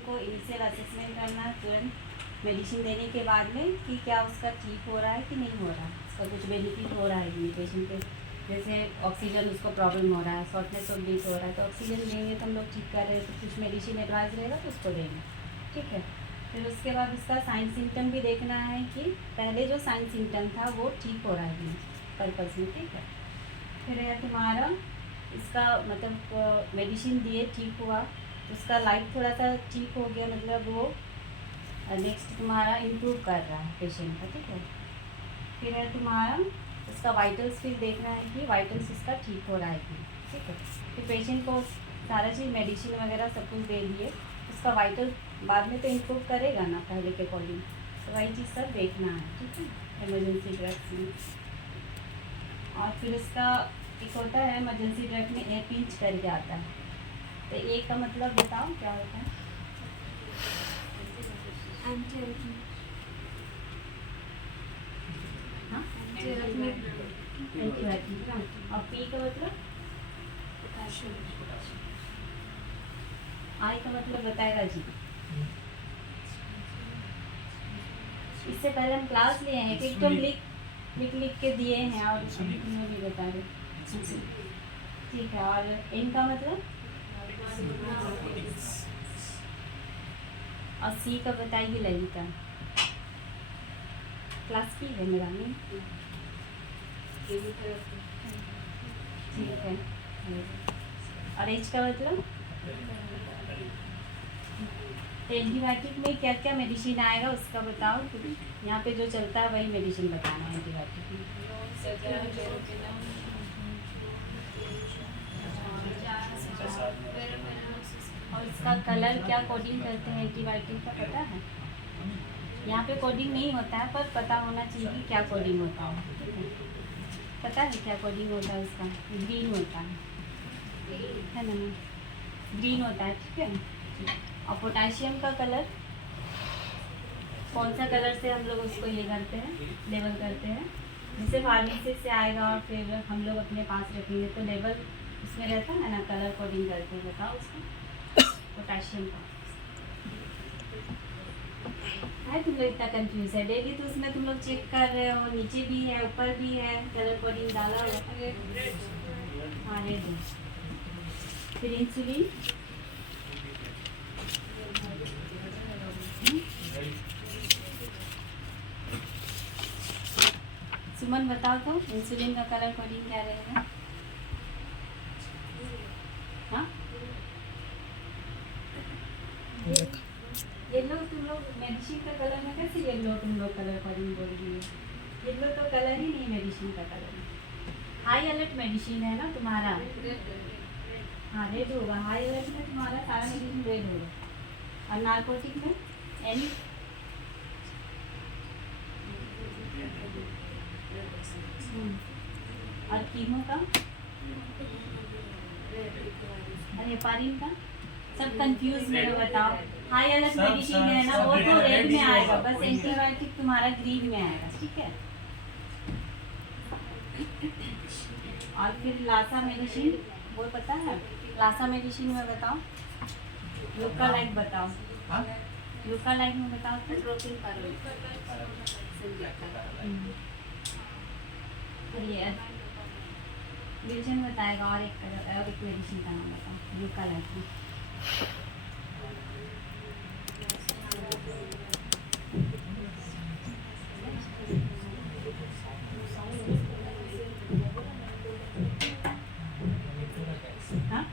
हमको initial assessment करना है तुरंत मेडिसिन देने के बाद में कि क्या उसका ठीक हो रहा है कि नहीं हो रहा है, उसका कुछ बेनिफिट हो रहा है कि पेशेंट पे। जैसे ऑक्सीजन उसको प्रॉब्लम हो रहा है, शॉर्टनेस ऑफ ब्रीथ हो रहा है, तो ऑक्सीजन देंगे तो हम लोग ठीक कर रहे हैं, तो कुछ मेडिसिन एडवाइस रहेगा तो उसको देंगे, ठीक है। फिर उसके बाद उसका साइन सिम्टम भी देखना है कि पहले जो साइन सिम्टम था वो ठीक हो रहा है कि नहीं पर्पस में, ठीक है। फिर है तुम्हारा इसका मतलब मेडिसिन दिए ठीक हुआ, उसका लाइफ थोड़ा सा ठीक हो गया, मतलब वो नेक्स्ट तुम्हारा इम्प्रूव कर रहा है पेशेंट का, ठीक है। फिर है तुम्हारा उसका वाइटल्स फिर देखना है कि वाइटल्स उसका ठीक हो रहा है कि नहीं, ठीक है। फिर पेशेंट को सारा चीज़ मेडिसिन वगैरह सब कुछ दे दिए, उसका वाइटल बाद में तो इम्प्रूव करेगा ना पहले के अकॉर्डिंग, तो वही चीज़ सब देखना है, ठीक है, इमरजेंसी ड्रग्स में। और फिर उसका एक होता है इमरजेंसी ड्रग में ए पिंच करके आता है, तो ए का मतलब बताओ क्या होता है? हाँ, एंटीबायोटिक। और पी का मतलब? आई का मतलब बताएगा जी। इससे पहले हम क्लास लिए हैं, एक तो हम लिख के दिए हैं और तुम्हें भी बता रहे, ठीक है। और इन का मतलब? और सी का बताइए ललिता, क्लास की है मेरा नहीं, ठीक है। और एच का मतलब? एंटीबायोटिक में क्या क्या मेडिसिन आएगा उसका बताओ, यहाँ पे जो चलता है वही मेडिसिन बताना है एंटीबायोटिक में। और इसका कलर क्या कोडिंग करते हैं एंटीबायोटिक का पता है? यहाँ पे कोडिंग नहीं होता है पर पता होना चाहिए कि क्या कोडिंग होता है, पता है क्या कोडिंग होता है उसका? ग्रीन होता है ना, ग्रीन होता है, ठीक है। और पोटेशियम का कलर कौन सा कलर से हम लोग उसको ये करते हैं, लेबल करते हैं? जैसे फार्मेसी से आएगा और फिर हम लोग अपने पास रखेंगे तो लेबल उसमें रहता है ना, कलर कोडिंग करते हैं, बताओ उसको पोटेशियम का है। तुम लोग इतना कंफ्यूज है, डेली तो उसमें तुम लोग चेक कर रहे हो, नीचे भी है ऊपर भी है, कलर कोडिंग डाला हुआ। हाँ रेड है। फिर इंसुलिन, सुमन बताओ तो इंसुलिन का कलर कोडिंग क्या रहेगा? हाँ येलो, तुम लोग मेडिसिन का कलर में कैसे येलो तुम लोग कलर कोडिंग बोल रही है? येलो तो कलर ही नहीं मेडिसिन का कलर है। हाई अलर्ट मेडिसिन है ना तुम्हारा, हाँ रेड होगा, हाई अलर्ट में तुम्हारा सारा मेडिसिन रेड होगा। और नार्कोटिक में एनी और कीमो का और हेपारिन का सब कंफ्यूज में बताओ। हाई अलर्ट मेडिसिन है ना वो तो रेड में आएगा, बस एंटीबायोटिक तुम्हारा ग्रीन में आएगा, ठीक है। और फिर लासा मेडिसिन वो पता है? लासा मेडिसिन में बताओ, लुका लाइट बताओ, लुका लाइट में बताओ तो ये डिवीजन बताएगा। और एक मेडिसिन का नाम बताओ लुका लाइट में। हाँ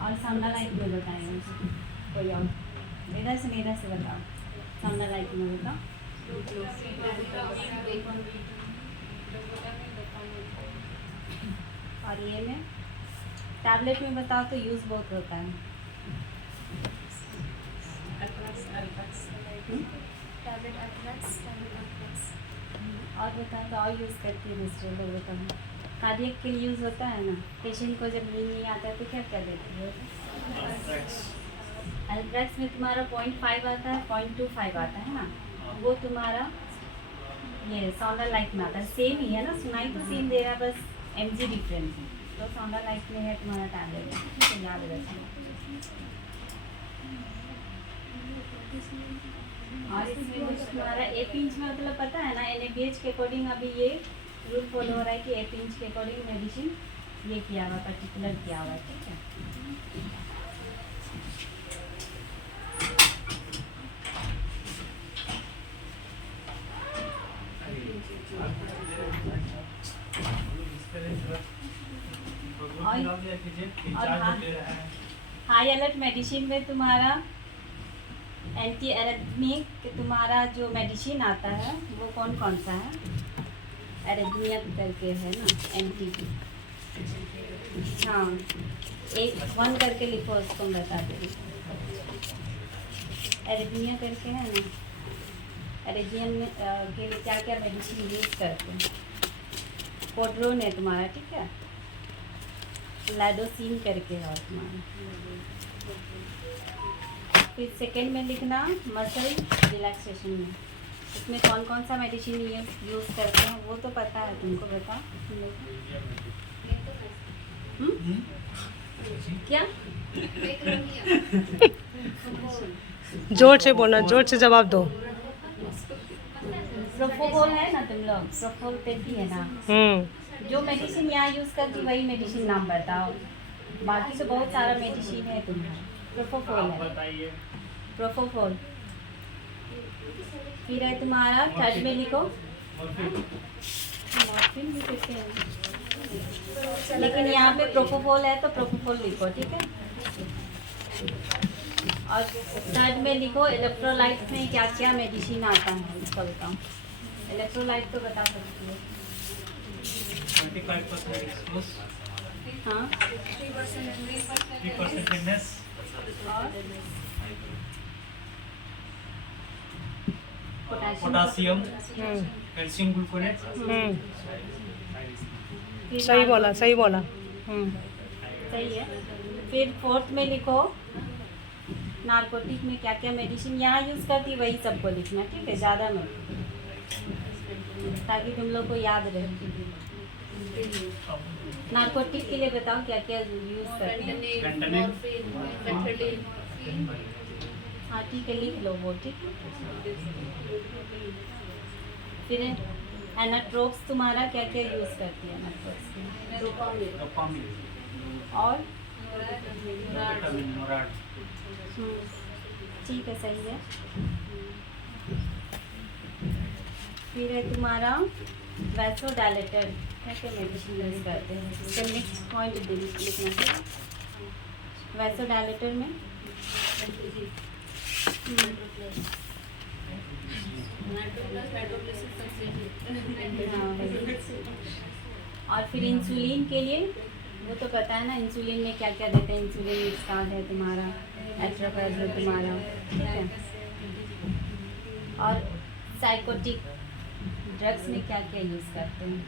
और सामना लाइट में बताएगा कोई और, इधर से बताओ, सामना लाइट में बताओ। और ये में टैबलेट में बताओ तो यूज़ बहुत होता है। और बताओ तो और यूज़ करती है दूसरे लोग बताओ। कार्डियक के लिए यूज़ होता है ना, पेशेंट को जब नींद नहीं आता है तो क्या क्या देती है? अल्ट्रैक्स में तुम्हारा 0.5 आता है, 0.25 आता है ना, वो तुम्हारा ये साउंडर लाइट में आता है, सेम ही है ना, सुनाई तो सेम दे रहा है, बस mg डिफरेंस है। तो सौंडा लाइफ में है तुम्हारा टैबलेट, ठीक है, याद रखना। और इसमें कुछ तुम्हारा 1 इंच में मतलब पता है ना, NABH के अकॉर्डिंग अभी ये रूल फॉलो हो रहा है कि 1 इंच के अकॉर्डिंग मेडिसिन ये किया हुआ, पर्टिकुलर किया हुआ है, ठीक है। हाई अलर्ट मेडिसिन में तुम्हारा एंटी एरिथमिक तुम्हारा जो मेडिसिन आता है वो कौन कौन सा है? एरिथमिया करके है ना, एंटी। हाँ, 1 करके लिखो, उसको मैं बता दे रही। एरिथमिया करके है ना, एरिथमिया में के लिए क्या क्या मेडिसिन यूज़ करते हैं? कोड्रोन है तुम्हारा, ठीक है, लाइडोसिन करके है तुम्हारा। फिर सेकेंड में लिखना मसल रिलैक्सेशन में, इसमें कौन कौन सा मेडिसिन यूज़ करते हैं वो तो पता है तुमको, बता। क्या जोर से बोलना, जोर से जवाब दो। प्रोपोफोल है ना, तुम लोग प्रोपोफोल देती है ना, जो मेडिसिन यहाँ यूज़ करती वही मेडिसिन नाम बताओ। बाकी तो बहुत सारा मेडिसिन है तुम्हारा। प्रोपोफोल है, प्रोपोफोल। फिर है तुम्हारा थर्ड में लिखो मॉर्फिन भी कहते हैं, लेकिन यहाँ पे प्रोपोफोल है तो प्रोपोफोल लिखो, ठीक है। और थर्ड में लिखो इलेक्ट्रोलाइट में क्या क्या मेडिसिन आता है, इसका बताओ। इलेक्ट्रोलाइट तो बता सकती हो। 25% हाँ, 3% thickness, पोटासियम, कैल्शियम ग्लूकोनेट। सही बोला, सही बोला। सही है। फिर फोर्थ में लिखो नारकोटिक में क्या क्या मेडिसिन यहाँ यूज़ करती वही सबको लिखना, ठीक है, ज़्यादा मत, ताकि तुम लोग को याद रहे। नारकोटिक के लिए बताओ क्या क्या यूज़ करती है। हाँ ठीक है, लिख लो वो, ठीक है। फिर एनाट्रोप्स तुम्हारा क्या क्या यूज़ करती है? एनाट्रोप्स और ठीक है, सही है। फिर है तुम्हारा वैसोडायलेटर, क्या क्या मेडिसिन यूज़ करते हैं, इसका नेक्स्ट पॉइंट लिखना है। वैसोडायलेटर में और फिर इंसुलिन के लिए वो तो पता है ना, इंसुलिन में क्या क्या देते हैं। इंसुलिन एक्सकार्ड है तुम्हारा, एट्रोपैज है तुम्हारा, ठीक है। और साइकोटिक ड्रग्स में क्या क्या यूज़ करते हैं?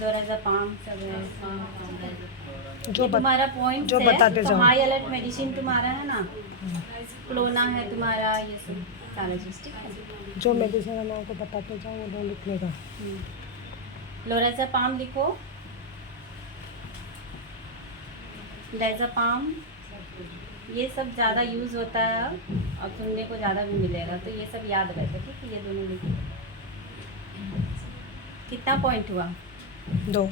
लोराज़ेपाम सब है। जो तुम्हारा पॉइंट जो बताते जाओ। हाई अलर्ट मेडिसिन तुम्हारा है ना, क्लोना है तुम्हारा, ये सब सारा चीज़, ठीक है। जो मेडिसिन है को बताते जाओ, वो लिख लेगा। लोराज़ेपाम लिखो, डायज़ेपाम, ये सब ज़्यादा यूज़ होता है और सुनने को ज़्यादा भी मिलेगा, तो ये सब याद रखो, ठीक है। ये दोनों लिखो। कितना पॉइंट हुआ? 2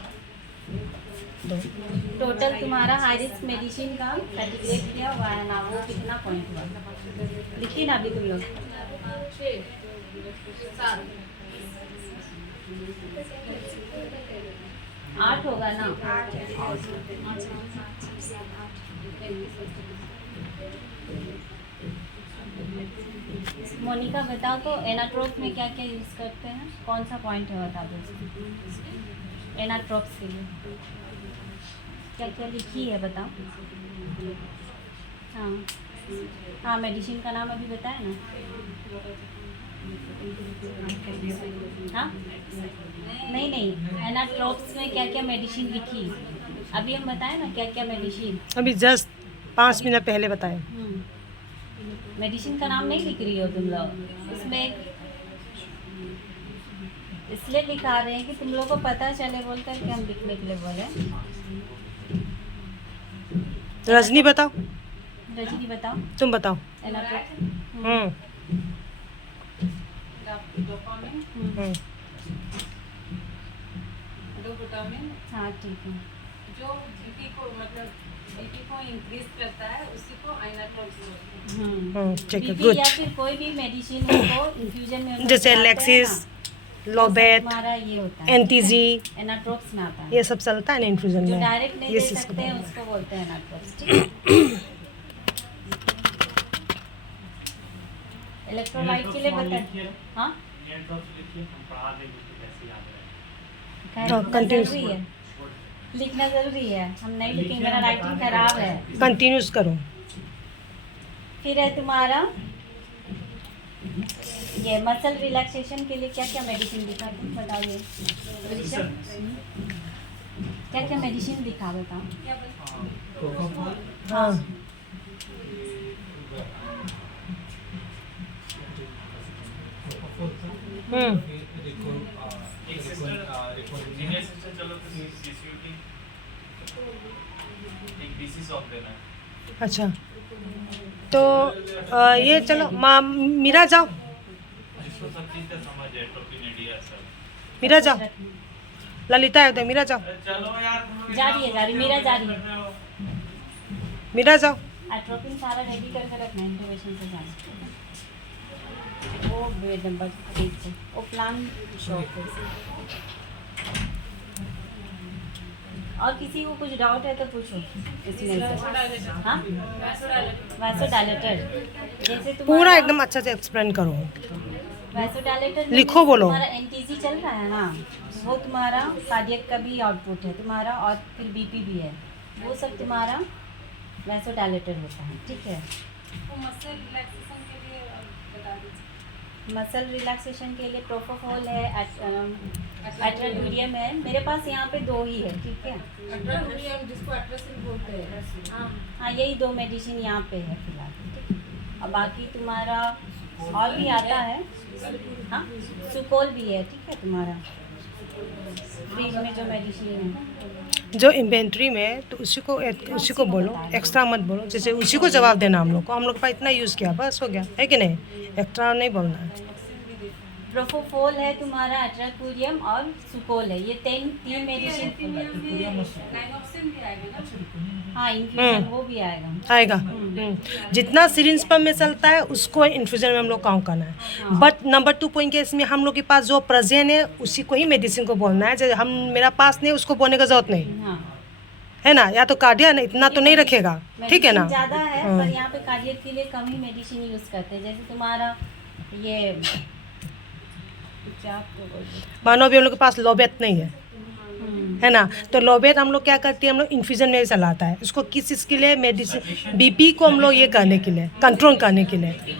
टोटल तुम्हारा हाई रिस्क मेडिसिन का सर्टिफिकेट किया हुआ है ना, वो कितना पॉइंट हुआ लिखिए ना अभी तुम लोग। 8 होगा ना। मोनिका बताओ तो एनाट्रोप में क्या क्या यूज़ करते हैं, कौन सा पॉइंट है बता दो। एनाट्रोप्स के लिए क्या क्या लिखी है बताओ। हाँ हाँ, मेडिसिन का नाम अभी बताया ना। हाँ नहीं नहीं, एनाट्रोप्स में क्या क्या मेडिसिन लिखी अभी हम बताए ना, क्या क्या मेडिसिन अभी जस्ट 5 मिनट पहले बताए। मेडिसिन का नाम नहीं लिख रही हो तुम लोग, उसमें इसलिए लिखा रहे हैं कि तुम लोग को पता चले बोलकर के हम लिखने के लिए बोले। रजनी बताओ, रजनी बताओ। तुम बताओ। एनाटॉमी। हम्म। हाँ ठीक है। जो बीपी को मतलब बीपी को इंक्रीज करता है उसी को आइनाटॉक्स बोलते ठीक है, बीपी गुड। या फिर कोई भी मेडिसिन को इन्फ्यूजन में हम लोग जैसे खिलाते हैं लेक्सिस, ना, लोबेट, हमारा ये होता है एंटीजी, एनाट्रोक्स में आता है। ये सब चलता है ना इन्फ्यूजन जो में। डायरेक्ट नहीं ये दे चीज़ सकते हैं उसको बोलते हैं एनाट्रोक्स। ठीक है। इलेक्ट्रोलाइट के लिए बताइए। हाँ खैर, हाँ, लिखना continuous जरूरी है, लिखना जरूरी है। हम नहीं लिखेंगे, मेरा राइटिंग खराब है। कंटिन्यूस करो। फिर है तुम्हारा ये मसल रिलैक्सेशन के लिए क्या क्या मेडिसिन लिखा तुम बताइए। क्या क्या मेडिसिन लिखा बताओ। हाँ अच्छा, तो ये चलो मीरा जाओ, मीरा जाओ, ललिता है उधर, मीरा जाओ, जा रही मेरा जा रही है। मीरा जाओ। एट्रोपिन सारा रेडी करके रखना है इंटरवेंशन से जाना। वो बेड नंबर 8 से वो प्लान शॉप है। और किसी को कुछ डाउट है तो पूछो इसमें से। हाँ वैसोडाइलेटर जैसे पूरा एकदम अच्छा से एक्सप्लेन करो। वैसोडाइलेटर लिखो, बोलो। तुम्हारा एनटीजी चल रहा है ना, वो तुम्हारा कार्डियक का भी आउटपुट है तुम्हारा, और फिर बीपी भी है, वो सब तुम्हारा वैसोडाइलेटर होता है। ठीक है। वो मसल रिलैक्सेशन के लिए बता दीजिए। मसल रिलैक्सेशन के लिए प्रोपोफॉल है, एट्राटूरियम है। मेरे पास यहाँ पे 2 ही है। ठीक है। अट्राटूरियम जिसको अट्रासिन बोलते हैं। हाँ यही 2 मेडिसिन यहाँ पे है फिलहाल। ठीक है। और बाकी तुम्हारा और भी आता है। हाँ सुकोल भी है। ठीक है। तुम्हारा फ्रिज में जो मेडिसिन है जो इन्वेंट्री में, तो उसी को बोलो, एक्स्ट्रा मत बोलो। जैसे उसी को जवाब देना हम लोग को पास इतना यूज़ किया, बस हो गया, है कि नहीं? एक्स्ट्रा नहीं बोलना है। प्रोपोफॉल है तुम्हारा, एट्राटूरियम और सुकोल है। ये 3 मेडिसिन। नाइनॉक्सिन भी आएगा ना। हाँ इन्फ्यूजन वो भी आएगा। आएगा। जितना सिरिंज पंप में चलता है उसको इन्फ्यूजन में हम लोग काउंट करना है। बट नंबर 2 पॉइंट के इसमें हम लोग के पास जो प्रेजेंट है उसी को ही मेडिसिन को बोलना है। जैसे हम मेरा पास नहीं, उसको बोलने का जरूरत नहीं हाँ है ना। या तो कार्डिया ना इतना तो नहीं रखेगा, ठीक है ना। ज़्यादा है पर यहाँ पे कार्डियक के लिए कम ही मेडिसिन यूज़ करते हैं। जैसे तुम्हारा ये क्या आपको बोलते हैं? मानो भी हम लोग के पास लोबेट नहीं है ना, तो लोबेट हम लोग क्या करते हैं, हम लोग इन्फ्यूजन में चलाता है। उसको किस चीज़ के लिए? मेडिसिन, बीपी को हम लोग ये करने के लिए, कंट्रोल करने के लिए।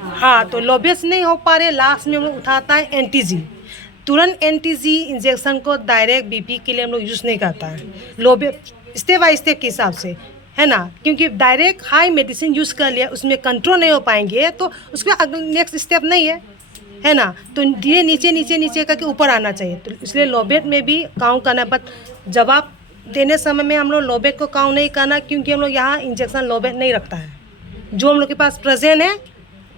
हाँ, तो लोबेट नहीं हो पा रहे, लास्ट में हम लोग उठाता है एंटीजी। तुरंत एंटीजी इंजेक्शन को डायरेक्ट बीपी के लिए हम लोग यूज़ नहीं करता है। लोबेट स्टेप बाई स्टेप के हिसाब से, है ना, क्योंकि डायरेक्ट हाई मेडिसिन यूज़ कर लिया, उसमें कंट्रोल नहीं हो पाएंगे, तो उसमें अगला नेक्स्ट स्टेप नहीं है ना। तो धीरे नीचे करके ऊपर आना चाहिए। तो इसलिए लोबेट में भी काउंट करना है। बट जवाब देने समय में हम लोग लोबेट को काउंट नहीं करना, क्योंकि हम लोग यहाँ इंजेक्शन लोबेट नहीं रखता है। जो हम लोग के पास प्रेजेंट है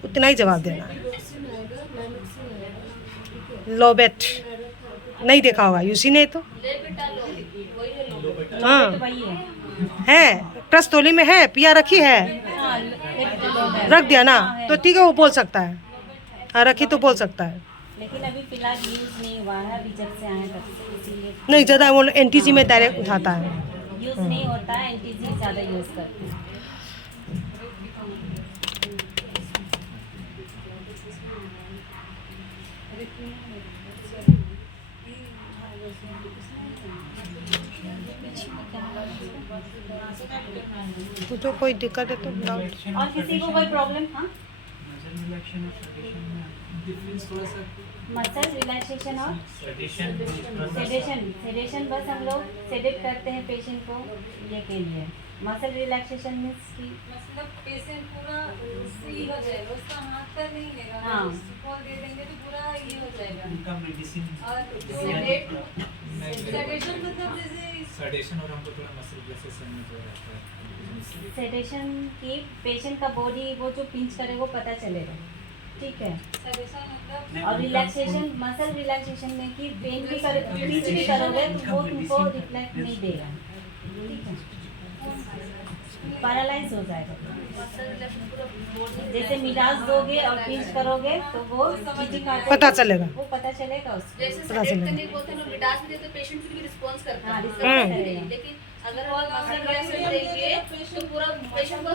उतना ही जवाब देना है। लोबेट नहीं देखा होगा, यूसी नहीं तो हाँ तो वही है, ट्रस्टोली में है, पिया रखी है, हाँ रख दिया ना, तो ठीक है, वो बोल सकता है। हाँ रखी तो बोल सकता है। लेकिन अभी फिलहाल यूज़ नहीं हुआ है, अभी जब से आए तब से, इसीलिए नहीं, ज़्यादा वो एनटीजी में डायरेक्ट उठाता है। यूज़ नहीं होता है, एनटीजी ज़्यादा यूज़ करते हैं। तो कोई दिक्कत है तो डाउट। और किसी को कोई प्रॉब्लम? हाँ मसल रिलैक्सेशन और सजेशन में डिफरेंस थोड़ा सा मसल रिलैक्सेशन और सेडेशन सेडेशन बस हम लोग सेडेट करते हैं पेशेंट को ये के लिए। मसल रिलैक्सेशन मीन्स की मतलब पेशेंट पूरा फ्री हो जाएगा, उसका हाथ पैर नहीं लेगा, हाँ। सपोर्ट दे देंगे तो पूरा ये हो जाएगा। उनका मेडिसिन और सेडेशन मतलब जैसे सेडेशन और हमको थोड़ा मसल रिलैक्सेशन में जो रहता है सेडेशन की पेशेंट का बॉडी वो जो पिंच करे वो पता चलेगा, ठीक है। सेडेशन मतलब और रिलैक्सेशन मसल रिलैक्सेशन में कि पेन भी कर पिंच भी करोगे तो वो तुमको रिफ्लेक्ट नहीं देगा, ठीक है। पैरालाइज हो जाएगा, जैसे मिडास दोगे और पिंच करोगे तो वो खींची काटेगा, पता चलेगा। वो पता चलेगा उसको। जैसे पता सेडेट चलेगा। करने को बोलते हैं लोग विडास भी देते हैं, पेशेंट फिर भी रिस्पॉन्स करता हाँ, है। response करेगा। लेकिन अगर हम मसल रिलैक्सेशन देंगे तो पूरा पेशेंट को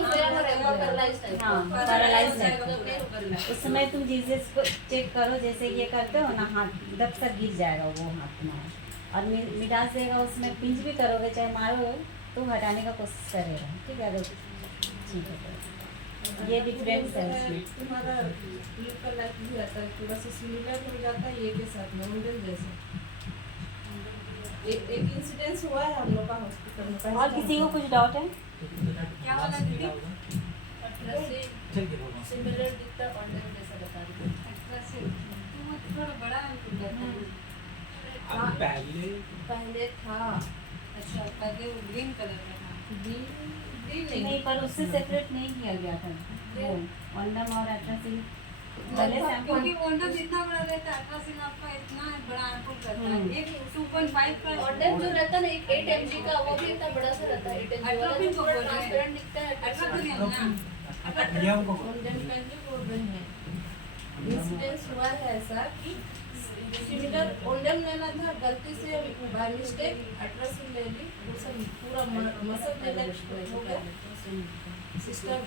पैरालाइज टाइप हाँ, पैरालाइज है। है। उस समय तुम जीसस को चेक करो, जैसे ये करते हो ना, हाथ दब तक गिर जाएगा वो हाथ तुम्हारा। और मिडास देगा उसमें पिंच भी करोगे चाहे मारो तो हटाने का कोशिश करेगा, ठीक है। अगर ठीक है तो ये डिफरेंस है उसमें। तुम्हारा लुक का लाइफ भी रहता है, थोड़ा सा सिमिलर हो जाता है ये के साथ में मॉडल जैसा। एक इंसिडेंस हुआ है हम लोग का हॉस्पिटल में पहले। और किसी को कुछ डाउट है? क्या वाला दीदी? सिमिलर दिखता है ऑर्डर जैसा बता रही हूँ। एक्सप्रेसिव तो वो थोड़ा बड़ा इनपुट रहता है। अब पहले था अच्छा, पहले वो ग्रीन कलर का था। डी नहीं, पर उससे सेपरेट नहीं किया गया था वो वंडम और अल्ट्रासिल पहले क्योंकि सैंपल। वोल्टम इतना बड़ा रहता है, अल्ट्रासिल आपका इतना बड़ा इनपुट रहता है। हम्म। एक 2.5 का ऑर्डर जो रहता है ना, एक 8 mg का, वो भी इतना बड़ा सा रहता है। 8 mg वाला अल्ट्राफिन जो को पूरा बोल रहे हैं। ट्रांसपेरेंट दिखता है। अल्ट्राफिन ना मीडियम को ऑनलाइन पहले बोल रहे हैं। इंसिडेंस हुआ है ऐसा कि सिमिलर ओंडम लेना था, गलती से बाय मिस्टेक अल्ट्रासिल ले ली, वो सब पूरा मसल रिलैक्स हो गया सिस्टम।